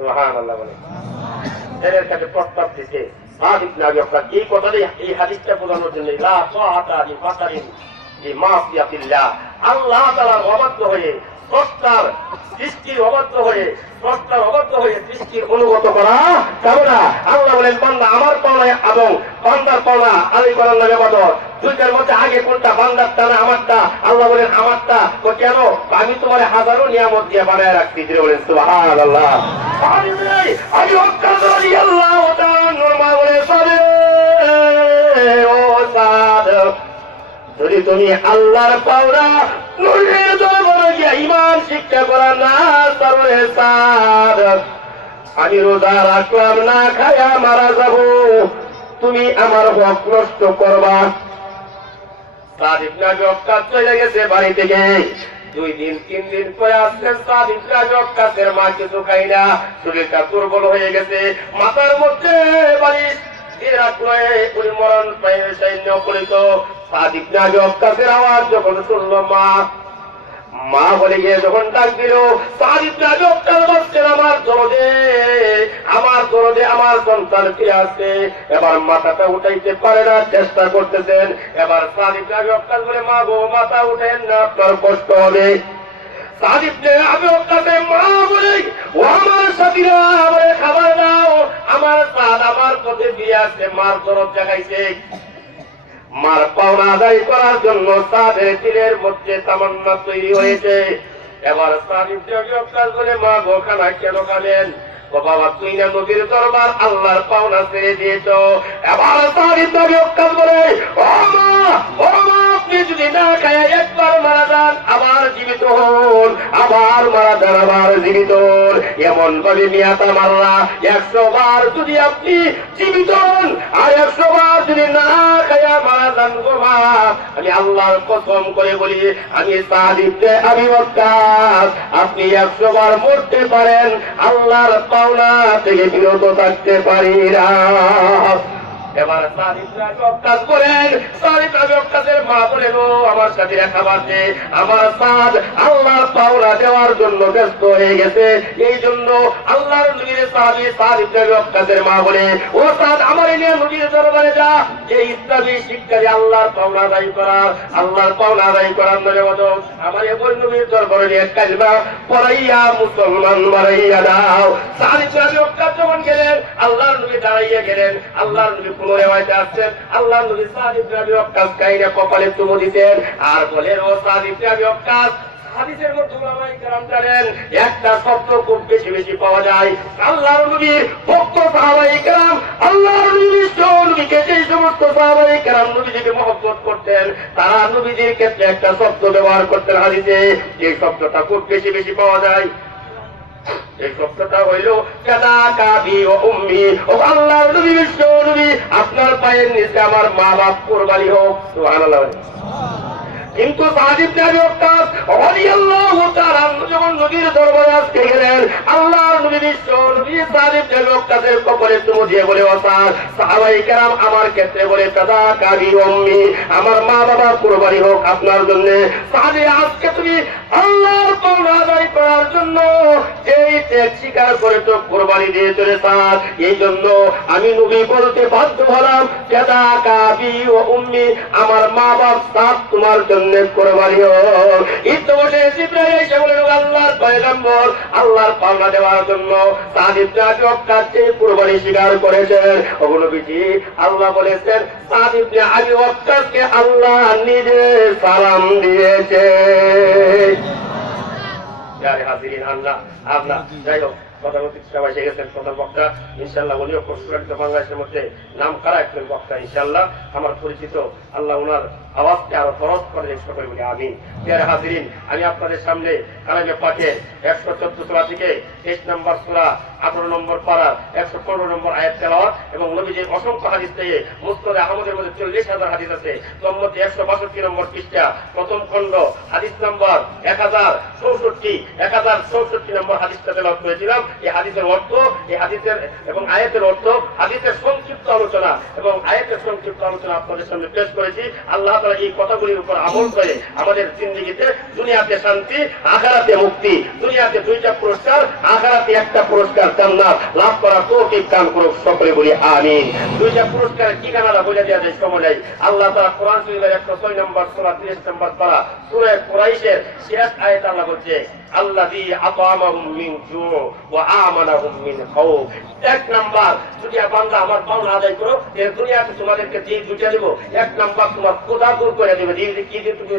সুবহানাল্লাহ বলে এর কাছে প্রস্তাব দিতে সাদিক না আপনার এই কথাটাই এই হাদিসটা বোঝানোর জন্য লা তাআতা লি ফাতারিন লি মাসিয়াতিল্লাহ আল্লাহ তাআলার অবাধ্য হয়ে স্রষ্টার সৃষ্টির অবাধ্য হয়ে সৃষ্টির অনুগত করা যাবে না। আল্লাহ বলেন বান্দা আমার পাওনা এবং বান্দার পাওনা আদায় করার নামে ইবাদত। দুইটার মধ্যে আগে কোনটা, বান্দারটা না আমারটা? আল্লাহ বলেন আমারটা। তো কেন? আমি তোমার হাজারো নিয়ামত দিয়ে বানায় রাখছি। তিনি বলেন সুবহানাল্লাহ। আমি রাদিয়াল্লাহু তাআলা নরমা বলে ও সাদ, যদি তুমি আল্লাহর পাওনা নূরের দরবারে গিয়ে ঈমান শিক্ষা করা না তাহলে সাদ আমি রোজা রাখলাম না খায়া মারা যাব, তুমি আমার হক নষ্ট করবা। সাদ ইবনে আবি ওয়াক্কাস চলে গেছে বাড়ি থেকে। 2 দিন 3 দিন পরে আসলেন সাদ ইবনে আবি ওয়াক্কাসের মা কিছু খাই না, শরীরটা দুর্বল হয়ে গেছে, মাথার মধ্যে বালিশ দিয়ে রাখলো, উনি মরণ পাইয়ে সৈন্য পড়িত। সাদ ইবনে আবি ওয়াক্কাসের আওয়াজ যখন শুনল মা বলে গিয়ে যখন ডাক দিল, সাদ ইবনে আবি ওয়াক্কাস বলছেন আমার দরদে আমার সন্তান ফিরে আসছে। এবার মাথাটা উঠাইতে পারে না, চেষ্টা করতেছেন। এবার সাদ ইবনে আবি ওয়াক্কাস বলে মা গো মাথা উঠেন না, আপনার কষ্ট হবে। সাদ ইবনে আবি ওয়াক্কাসের মা বলে ও আমার সাথীরা আমারে খাবার দাও, আমার সাদ আমার পথে ফিরে আসছে, মার দরদ জাগাইছে। মার পাওনা আদায় করার জন্য সাদের দিলের মধ্যে তামান্না তৈরি হয়েছে। এবার সাদ ইবনে আবি ওয়াক্কাস বলে মা গো খানা কেন খাবেন? ও বাবা তুই না নবীর দরবার আল্লাহর পাওনা ছেড়ে দিয়েছ। এবার সাদ ইবনে আবি ওয়াক্কাস বলে ও মা আপনি যদি না খায় একবার মারা যান আবার জীবিত হন, আবার মারা যান আবার জীবিত হন, এমন ভাবে নিয়াতা মারলা 100 বার যদি আপনি জীবিত হন আর 100 বার যদি না খায়া মারা যান গো মা, আমি আল্লাহর কসম করে বলি আমি সাদ ইবনে আবি ওয়াক্কাস আপনি 100 বার মরতে পারেন, আল্লাহর পাওনা থেকে বিরত থাকতে পারি না। এবার সাদ ইবনে আবি ওয়াক্কাস বলেন, সাদ ইবনে আবি ওয়াক্কাসের মা বলেন ও আমার সাথে খাবার দে, আমার সাদ আল্লাহর পাওনা দেওয়ার জন্য ব্যস্ত হয়ে গেছে। এই জন্য আল্লাহর নবীর সাহাবী সাদ ইবনে আবি ওয়াক্কাসের মা বলে ও সাদ আমার নিয়ে নবীর দরবারে যা, যে ইসলামী শিক্ষা আল্লাহর পাওনা আদায় করার, আল্লাহর পাওনা আদায় করার নয় বলো আমার ওই নবীর দরবারে নিয়ে কালিমা পড়াইয়া মুসলমান বানাইয়া দাও। সাদ ইবনে আবি ওয়াক্কাস যখন গেলেন আল্লাহর নবী দাঁড়াইয়া গেলেন, আল্লাহর নবী কোন রিওয়ায়াতে আসছেন আল্লাহর নবী সাদ ইবনে আবি ওয়াক্কাস কাইনে কপালে চুমু দিতেন আর বলেন ও সাদ ইবনে আবি ওয়াক্কাস হাদিসের মধ্যে উলামায়ে কেরাম জানেন একটা শব্দ খুব বেশি বেশি পাওয়া যায়। আল্লাহর নবীর ভক্ত সাহাবায়ে কেরাম আল্লাহর নবীকে যে সমস্ত সাহাবায়ে কেরাম নবীজিকে মহব্বত করতেন তারা নবীজির ক্ষেত্রে একটা শব্দ ব্যবহার করতেন হাদিসে, যে শব্দটা খুব বেশি বেশি পাওয়া যায়। এই শব্দটা হইল কাদা কাবি ও উম্মি, ও আল্লাহর নবী বিশ্ব নবী আপনার পায়ের নিচে আমার মা বাপ কুরবানি হোক। সুবহানাল্লাহ। কিন্তু সাদ ইবনে আবি ওয়াক্কাস রাদিয়াল্লাহু তাআলা যখন নবীর দরবারে আসতে গেলেন আল্লাহর নবী বিশ্ব নবী সাদ ইবনে আবি ওয়াক্কাসের কবরে চুমু দিয়ে বলে ও সাদ সাহাবায়ে কেরাম আমার ক্ষেত্রে বলে কাদা কাবি উম্মি আমার মা বাবা কুরবানি হোক আপনার জন্য। সাদ আজকে তুমি আল্লাহর পাওনা আদায় করার জন্য এই ত্যাগ স্বীকার করে তো কুরবানি দিয়ে চলে সাদ, এই জন্য আমি নবী বলতে বাধ্য হলাম কাদা কাবি ও উম্মি আমার মা বাপ সাদ তোমার জন্য কুরবানি হোক। ইতোমধ্যে জিবরাইল এসে বলেন আল্লাহর পয়গম্বর আল্লাহর পাওনা দেওয়ার জন্য সাদ ইবনে আবি ওয়াক্কাস কুরবানি স্বীকার করেছেন। ও নবীজি আল্লাহ বলেছেন সাদ ইবনে আবি ওয়াক্কাসকে আল্লাহ নিজে সালাম দিয়েছে। যারে হাজিরিন আল্লাহ আপনার যাই হোক প্রধানমন্ত্রী সবাই এসে গেছেন, প্রধান বক্তা ইনশাল্লাহ উনিও প্রস্তুত বাংলাদেশের মধ্যে নাম করা একজন বক্তা ইনশাল্লাহ আমার পরিচিত, আল্লাহ ওনার আওয়াজকে আরো খরচ করে সকলে বলি আমিন। যারে হাজিরিন আমি আপনাদের সামনে কালামে পাকের 114 সূরা থেকে 23 নম্বর সূরা 18 নম্বর পারা 115 নম্বর আয়াত তেলাওয়াত এবং নবীজির অসংখ্য হাদিস থেকে মুসনাদ আহমদের মধ্যে 40,000 হাদিস আছে, তোর মধ্যে 162 নম্বর পৃষ্ঠা প্রথম খণ্ড হাদিস নম্বর 1064 নম্বর হাদিসটা তেলাওয়াত করেছিলাম। এই হাদিসের অর্থ, এই হাদিসের এবং আয়াতের অর্থ, হাদিসের সংক্ষিপ্ত আলোচনা এবং আয়াতের সংক্ষিপ্ত আলোচনা আপনাদের সামনে পেশ করেছি। আল্লাহ তাআলা এই কথাগুলির উপর আমল করে আমাদের জিন্দেগিতে দুনিয়াতে শান্তি, আখিরাতে মুক্তি, দুনিয়াতে 2টা পুরস্কার, আখিরাতে 1টা পুরস্কার জান্নাত লাভ করার তৌফিক দান করুক, সকলে বলি আমিন। 2টা পুরস্কারের ঠিকানাটা বলে দেওয়া যায় সময় নেই। আল্লাহ তাআলা কোরআন শরীফের 106 নম্বর সূরা 30 নম্বর পারা সূরা কুরাইশের শেষ আয়াত আল্লাহ বলছে আল্লাযী আতা'আমাহুম মিন জু' ওয়া আমানাহুম মিন খাউফ। 1 নাম্বার, যদি বান্দা আমার পাওনা আদায় করো, এই দুনিয়াতে তোমাদেরকে যে দুইটা দেব, 1 নাম্বার তোমার ক্ষুধা দূর করে দেবে। কি দিয়ে তুমি